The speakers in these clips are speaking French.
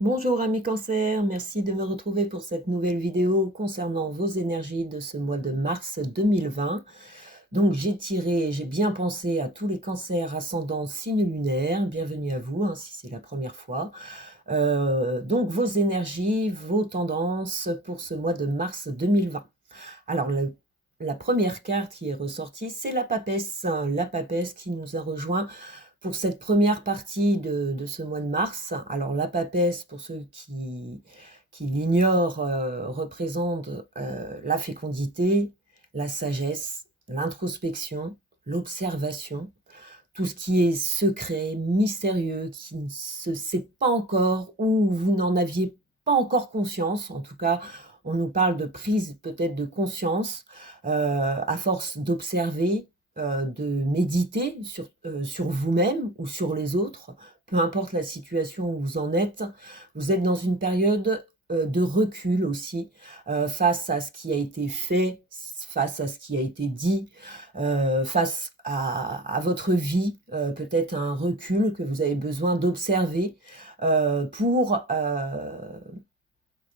Bonjour amis cancer, merci de me retrouver pour cette nouvelle vidéo concernant vos énergies de ce mois de mars 2020. Donc j'ai bien pensé à tous les cancers ascendants signes lunaires, bienvenue à vous si c'est la première fois. Donc vos énergies, vos tendances pour ce mois de mars 2020. Alors la première carte qui est ressortie, c'est la papesse qui nous a rejoint pour cette première partie de ce mois de mars. Alors la papesse, pour ceux qui l'ignorent, représente la fécondité, la sagesse, l'introspection, l'observation, tout ce qui est secret, mystérieux, qui ne se sait pas encore ou vous n'en aviez pas encore conscience. En tout cas, on nous parle de prise peut-être de conscience, à force d'observer, de méditer sur vous-même ou sur les autres, peu importe la situation où vous êtes dans une période, de recul aussi, face à ce qui a été fait, face à ce qui a été dit, face à votre vie, peut-être un recul que vous avez besoin d'observer, pour,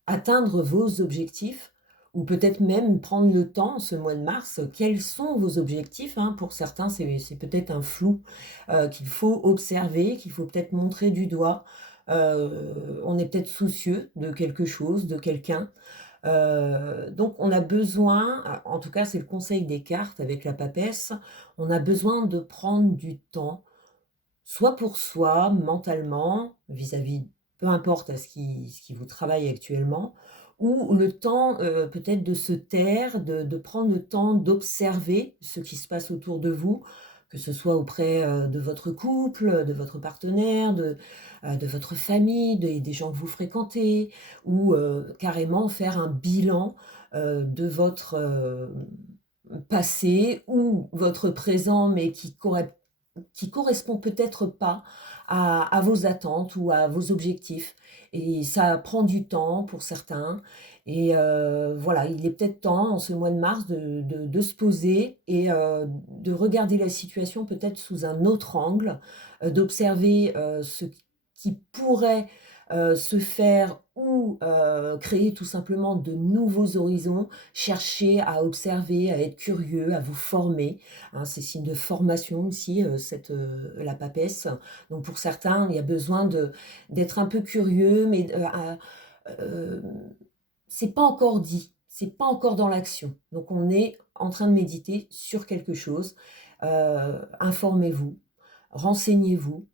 atteindre vos objectifs ou peut-être même prendre le temps, ce mois de mars, quels sont vos objectifs, hein? Pour certains, c'est peut-être un flou, qu'il faut observer, qu'il faut peut-être montrer du doigt. On est peut-être soucieux de quelque chose, de quelqu'un. Donc on a besoin, en tout cas c'est le conseil des cartes avec la papesse, on a besoin de prendre du temps, soit pour soi, mentalement, vis-à-vis, peu importe à ce qui vous travaille actuellement, ou le temps, peut-être de se taire, de prendre le temps d'observer ce qui se passe autour de vous, que ce soit auprès, de votre couple, de votre partenaire, de votre famille, des gens que vous fréquentez ou, carrément faire un bilan, de votre, passé ou votre présent, mais qui correspond peut-être pas à vos attentes ou à vos objectifs et ça prend du temps pour certains et voilà, il est peut-être temps en ce mois de mars de se poser et de regarder la situation peut-être sous un autre angle, d'observer, ce qui pourrait, se faire ou créer tout simplement de nouveaux horizons, chercher à observer, à être curieux, à vous former. C'est signe de formation aussi, la papesse. Donc pour certains, il y a besoin d'être un peu curieux, mais c'est pas encore dit, c'est pas encore dans l'action. Donc on est en train de méditer sur quelque chose. Informez-vous, renseignez-vous,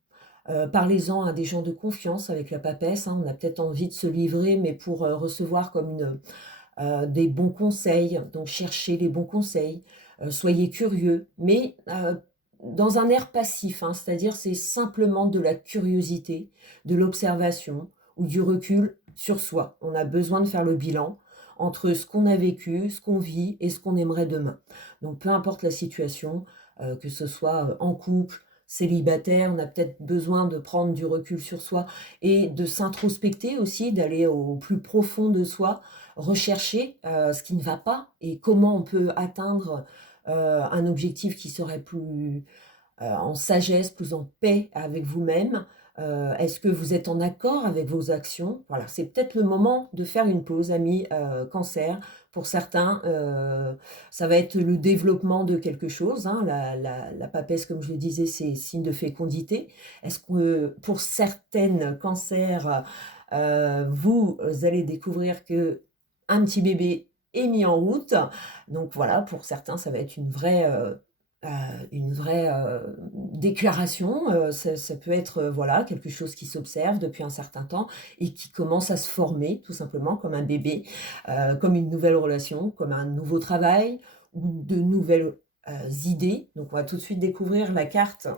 parlez-en à des gens de confiance avec la papesse, On a peut-être envie de se livrer, mais pour, recevoir comme des bons conseils, donc cherchez les bons conseils, soyez curieux, mais dans un air passif, c'est-à-dire c'est simplement de la curiosité, de l'observation ou du recul sur soi. On a besoin de faire le bilan entre ce qu'on a vécu, ce qu'on vit et ce qu'on aimerait demain. Donc peu importe la situation, que ce soit en couple, célibataire, on a peut-être besoin de prendre du recul sur soi et de s'introspecter aussi, d'aller au plus profond de soi, rechercher, ce qui ne va pas et comment on peut atteindre, un objectif qui serait plus, en sagesse, plus en paix avec vous-même. Est-ce que vous êtes en accord avec vos actions? Voilà, c'est peut-être le moment de faire une pause, amis, Cancer. Pour certains, ça va être le développement de quelque chose, la papesse, comme je le disais, c'est signe de fécondité. Est-ce que pour certaines Cancers, vous allez découvrir que un petit bébé est mis en route. Donc voilà, pour certains, ça va être une vraie, déclaration. Ça peut être, voilà, quelque chose qui s'observe depuis un certain temps et qui commence à se former tout simplement comme un bébé, comme une nouvelle relation, comme un nouveau travail ou de nouvelles, idées. Donc on va tout de suite découvrir la carte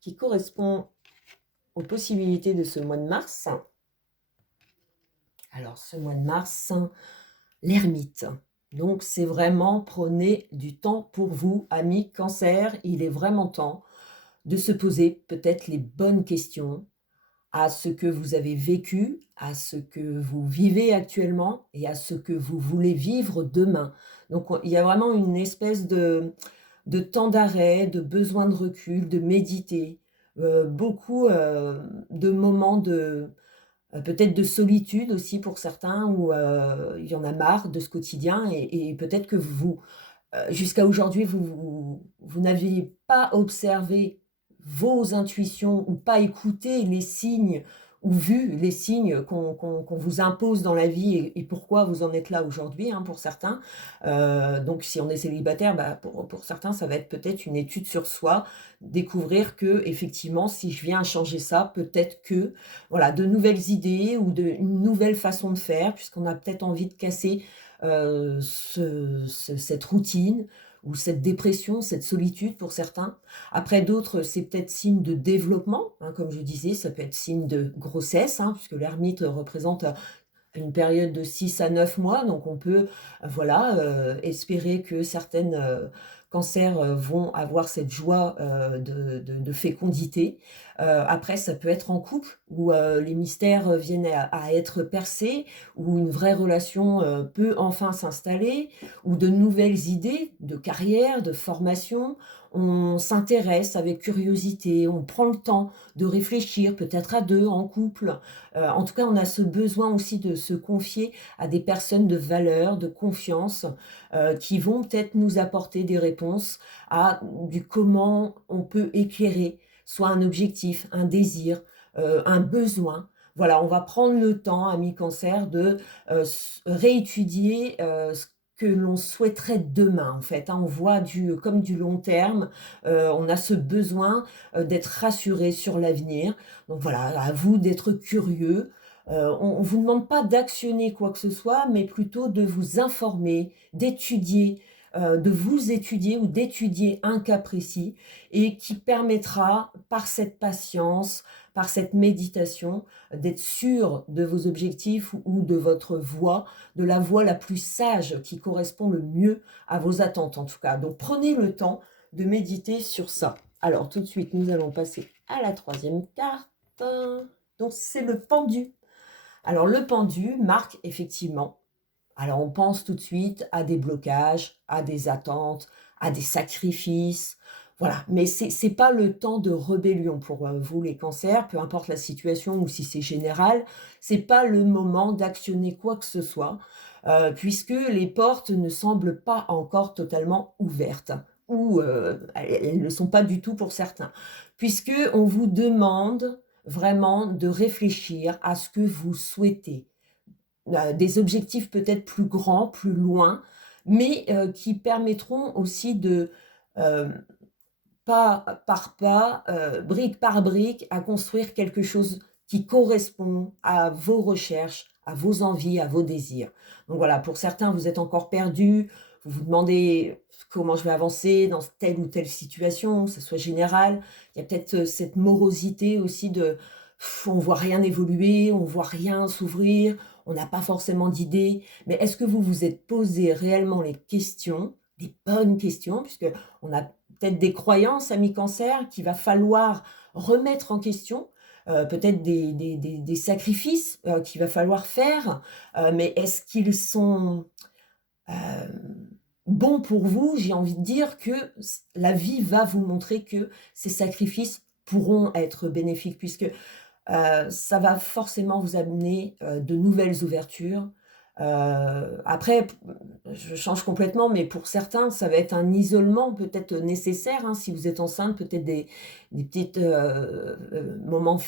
qui correspond aux possibilités de ce mois de mars. Alors ce mois de mars, l'ermite. Donc c'est vraiment prenez du temps pour vous, amis Cancer, il est vraiment temps de se poser peut-être les bonnes questions à ce que vous avez vécu, à ce que vous vivez actuellement et à ce que vous voulez vivre demain. Donc il y a vraiment une espèce de temps d'arrêt, de besoin de recul, de méditer, beaucoup, de moments peut-être de solitude aussi pour certains où, il y en a marre de ce quotidien et peut-être que vous, jusqu'à aujourd'hui, vous n'aviez pas observé vos intuitions ou pas écouté les signes ou vu les signes qu'on vous impose dans la vie et pourquoi vous en êtes là aujourd'hui, hein, pour certains. Donc si on est célibataire, bah, pour certains, ça va être peut-être une étude sur soi, découvrir que effectivement, si je viens à changer ça, peut-être que, voilà, de nouvelles idées ou une nouvelle façon de faire, puisqu'on a peut-être envie de casser cette routine ou cette dépression, cette solitude pour certains. Après d'autres, c'est peut-être signe de développement, hein, comme je disais, ça peut être signe de grossesse, hein, puisque l'ermite représente une période de 6 à 9 mois, donc on peut, voilà, espérer que certaines, cancers, vont avoir cette joie, de fécondité. Après ça peut être en couple où, les mystères, viennent à être percés, où une vraie relation, peut enfin s'installer, ou de nouvelles idées de carrière, de formation. On s'intéresse avec curiosité, on prend le temps de réfléchir, peut-être à 2 en couple. En tout cas, on a ce besoin aussi de se confier à des personnes de valeur, de confiance, qui vont peut-être nous apporter des réponses à du comment on peut éclairer soit un objectif, un désir, un besoin. Voilà, on va prendre le temps, ami Cancer, de, réétudier, ce que l'on souhaiterait demain, en fait, hein. On voit comme du long terme, on a ce besoin, d'être rassuré sur l'avenir. Donc voilà, à vous d'être curieux. On ne vous demande pas d'actionner quoi que ce soit, mais plutôt de vous informer, d'étudier, de vous étudier ou d'étudier un cas précis et qui permettra, par cette patience, par cette méditation, d'être sûr de vos objectifs ou de votre voie, de la voie la plus sage qui correspond le mieux à vos attentes en tout cas. Donc prenez le temps de méditer sur ça. Alors tout de suite, nous allons passer à la troisième carte. Donc c'est le pendu. Alors le pendu marque effectivement, alors on pense tout de suite à des blocages, à des attentes, à des sacrifices, voilà. Mais c'est pas le temps de rébellion pour vous les cancers, peu importe la situation ou si c'est général, c'est pas le moment d'actionner quoi que ce soit, puisque les portes ne semblent pas encore totalement ouvertes ou elles ne le sont pas du tout pour certains, puisque on vous demande vraiment de réfléchir à ce que vous souhaitez, des objectifs peut-être plus grands, plus loin, mais qui permettront aussi de, heu, pas par pas, brique par brique, à construire quelque chose qui correspond à vos recherches, à vos envies, à vos désirs. Donc voilà, pour certains, vous êtes encore perdus, vous vous demandez: «Comment je vais avancer dans telle ou telle situation?», que ce soit général. Il y a peut-être, cette morosité aussi de on voit rien évoluer, on voit rien s'ouvrir, on n'a pas forcément d'idées. Mais est-ce que vous vous êtes posé réellement les questions, les bonnes questions? Puisque on a peut-être des croyances, amis Cancer, qu'il va falloir remettre en question, peut-être des sacrifices, qu'il va falloir faire, mais est-ce qu'ils sont, hem, bons pour vous? J'ai envie de dire que la vie va vous montrer que ces sacrifices pourront être bénéfiques puisque ça va forcément vous amener, de nouvelles ouvertures. Après, je change complètement, mais pour certains, ça va être un isolement peut-être nécessaire, hein, si vous êtes enceinte, peut-être des petites, moments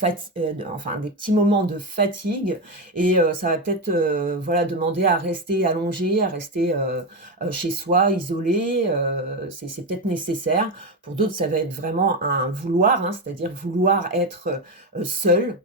enfin des petits moments de fatigue et ça va peut-être, voilà, demander à rester allongé, à rester, chez soi, isolé, c'est peut-être nécessaire. Pour d'autres, ça va être vraiment un vouloir, hein, c'est-à-dire vouloir être, seul,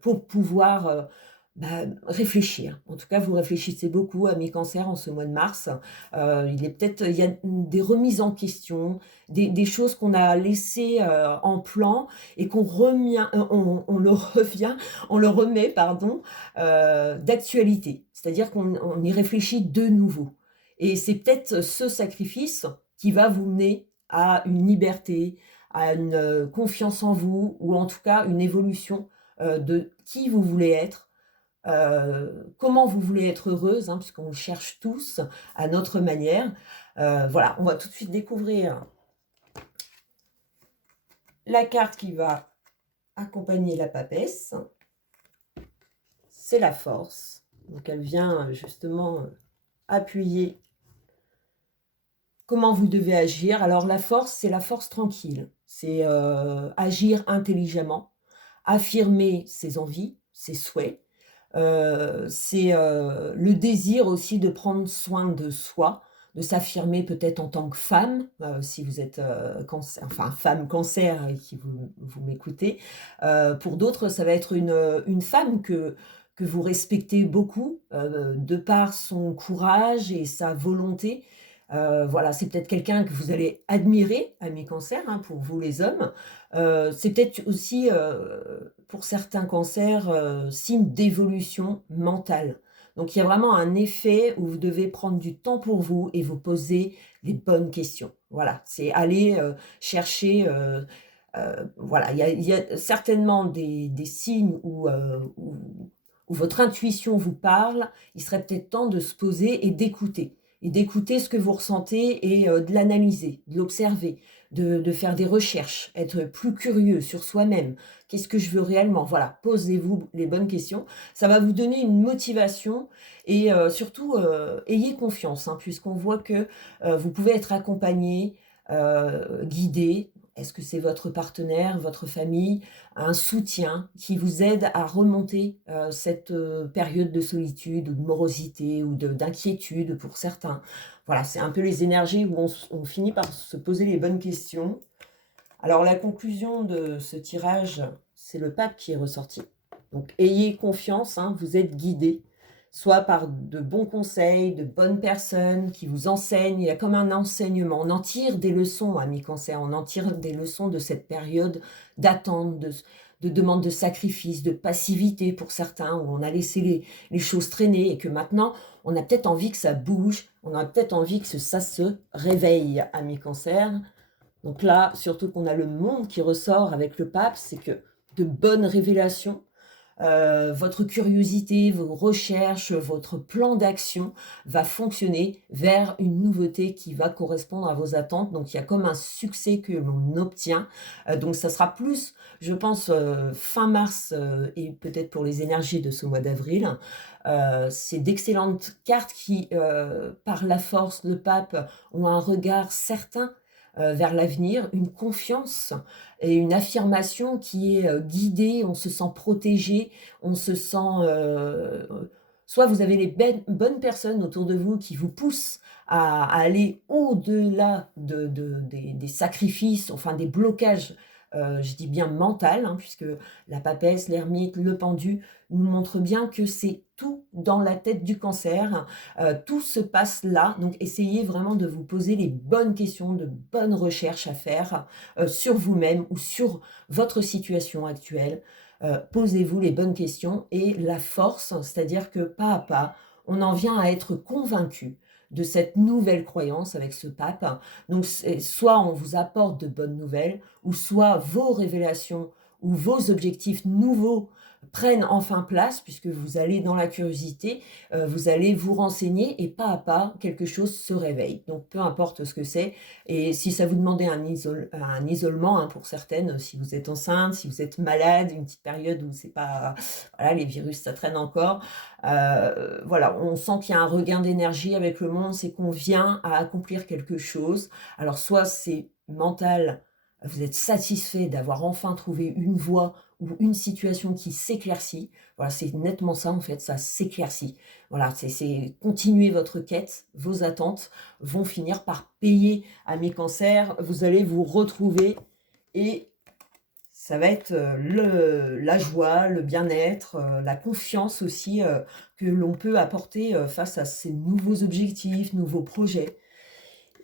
pour pouvoir, bah, réfléchir. En tout cas, vous réfléchissez beaucoup, amis Cancer, en ce mois de mars. Il y a des remises en question, des choses qu'on a laissées, en plan et on le revient on le remet, pardon, d'actualité. C'est-à-dire qu'on y réfléchit de nouveau et c'est peut-être ce sacrifice qui va vous mener à une liberté, à une, confiance en vous ou en tout cas une évolution, de qui vous voulez être, comment vous voulez être heureuse, hein, puisqu'on le cherche tous à notre manière. Voilà, on va tout de suite découvrir la carte qui va accompagner la papesse. c'est la force. Donc elle vient justement appuyer comment vous devez agir. Alors la force, c'est la force tranquille. C'est agir intelligemment, affirmer ses envies, ses souhaits. C'est le désir aussi de prendre soin de soi, de s'affirmer peut-être en tant que femme, si vous êtes, enfin femme cancer et qui vous m'écoutez. Pour d'autres, ça va être une femme que vous respectez beaucoup, de par son courage et sa volonté. Voilà, c'est peut-être quelqu'un que vous allez admirer, ami cancer, hein, pour vous les hommes. C'est peut-être aussi, pour certains cancers, signe d'évolution mentale. Donc il y a vraiment un effet où vous devez prendre du temps pour vous et vous poser les bonnes questions. Voilà, c'est aller, chercher, voilà, il y a certainement des signes où votre intuition vous parle. Il serait peut-être temps de se poser et d'écouter ce que vous ressentez et de l'analyser, de l'observer, de faire des recherches, être plus curieux sur soi-même. Qu'est-ce que je veux réellement? Voilà, posez-vous les bonnes questions. Ça va vous donner une motivation et surtout, ayez confiance, hein, puisqu'on voit que vous pouvez être accompagné, guidé. Est-ce que c'est votre partenaire, votre famille, un soutien qui vous aide à remonter cette période de solitude ou de morosité ou d'inquiétude pour certains. Voilà, c'est un peu les énergies où on finit par se poser les bonnes questions. Alors la conclusion de ce tirage, c'est le pape qui est ressorti. Donc ayez confiance, hein, vous êtes guidés, soit par de bons conseils, de bonnes personnes qui vous enseignent. Il y a comme un enseignement. On en tire des leçons, amis cancer, on en tire des leçons de cette période d'attente, de demande de sacrifice, de passivité pour certains, où on a laissé les choses traîner et que maintenant, on a peut-être envie que ça bouge, on a peut-être envie que ça se réveille, amis cancer. Donc là, surtout qu'on a le monde qui ressort avec le pape, c'est que de bonnes révélations, votre curiosité, vos recherches, votre plan d'action va fonctionner vers une nouveauté qui va correspondre à vos attentes. Donc il y a comme un succès que l'on obtient. Donc ça sera plus, je pense, fin mars et peut-être pour les énergies de ce mois d'avril. C'est d'excellentes cartes qui, par la force, le pape, ont un regard certain vers l'avenir, une confiance et une affirmation qui est guidée, on se sent protégé, on se sent... soit vous avez les bonnes personnes autour de vous qui vous poussent à aller au-delà des sacrifices, enfin des blocages, je dis bien mental, hein, puisque la papesse, l'ermite, le pendu nous montrent bien que c'est tout dans la tête du cancer, tout se passe là, donc essayez vraiment de vous poser les bonnes questions, de bonnes recherches à faire sur vous-même ou sur votre situation actuelle. Posez-vous les bonnes questions et la force, c'est-à-dire que pas à pas, on en vient à être convaincu de cette nouvelle croyance avec ce pape. Donc soit on vous apporte de bonnes nouvelles, ou soit vos révélations ou vos objectifs nouveaux prennent enfin place, puisque vous allez dans la curiosité, vous allez vous renseigner et pas à pas, quelque chose se réveille. Donc peu importe ce que c'est, et si ça vous demandait un isolement, hein, pour certaines, si vous êtes enceinte, si vous êtes malade, une petite période où c'est pas... Voilà, les virus, ça traîne encore. Voilà, on sent qu'il y a un regain d'énergie avec le monde, c'est qu'on vient à accomplir quelque chose. Alors soit c'est mental, vous êtes satisfait d'avoir enfin trouvé une voie ou une situation qui s'éclaircit. Voilà, c'est nettement ça en fait, ça s'éclaircit. Voilà, c'est continuer votre quête, vos attentes vont finir par payer à mes cancers. Vous allez vous retrouver et ça va être la joie, le bien-être, la confiance aussi que l'on peut apporter face à ces nouveaux objectifs, nouveaux projets.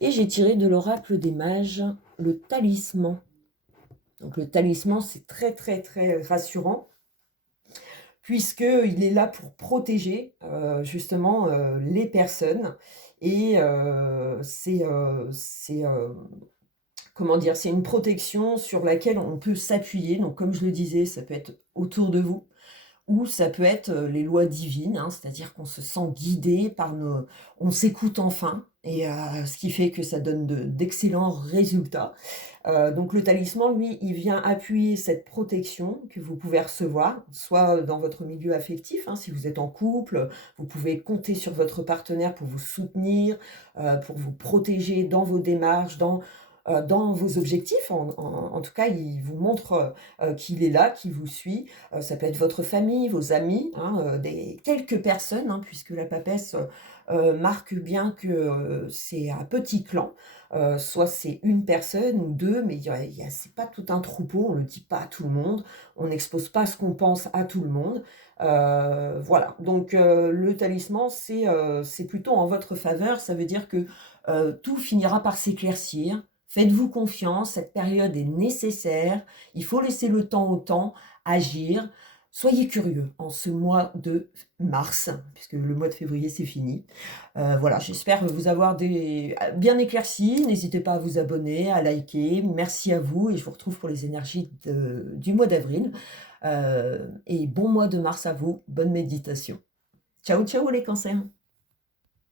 Et j'ai tiré de l'oracle des mages le talisman. Donc le talisman, c'est très très très rassurant, puisqu'il est là pour protéger justement les personnes. Et comment dire, c'est une protection sur laquelle on peut s'appuyer. Donc comme je le disais, ça peut être autour de vous, ou ça peut être, les lois divines, hein, c'est-à-dire qu'on se sent guidé par nos on s'écoute enfin et ce qui fait que ça donne d'excellents résultats. Donc le talisman, lui, il vient appuyer cette protection que vous pouvez recevoir, soit dans votre milieu affectif, hein, si vous êtes en couple, vous pouvez compter sur votre partenaire pour vous soutenir, pour vous protéger dans vos démarches, dans vos objectifs. En tout cas, il vous montre, qu'il est là, qu'il vous suit. Ça peut être votre famille, vos amis, hein, des quelques personnes, hein, puisque la papesse, marque bien que, c'est un petit clan. Soit c'est une personne ou 2, mais il y a c'est pas tout un troupeau, on le dit pas à tout le monde, on n'expose pas ce qu'on pense à tout le monde. Voilà, donc le talisman, c'est plutôt en votre faveur. Ça veut dire que, tout finira par s'éclaircir. Faites-vous confiance, cette période est nécessaire, il faut laisser le temps au temps, agir. Soyez curieux en ce mois de mars, puisque le mois de février, c'est fini. Voilà, j'espère vous avoir bien éclairci. N'hésitez pas à vous abonner, à liker. Merci à vous et je vous retrouve pour les énergies du mois d'avril. Et bon mois de mars à vous. Bonne méditation. Ciao, ciao les cancers.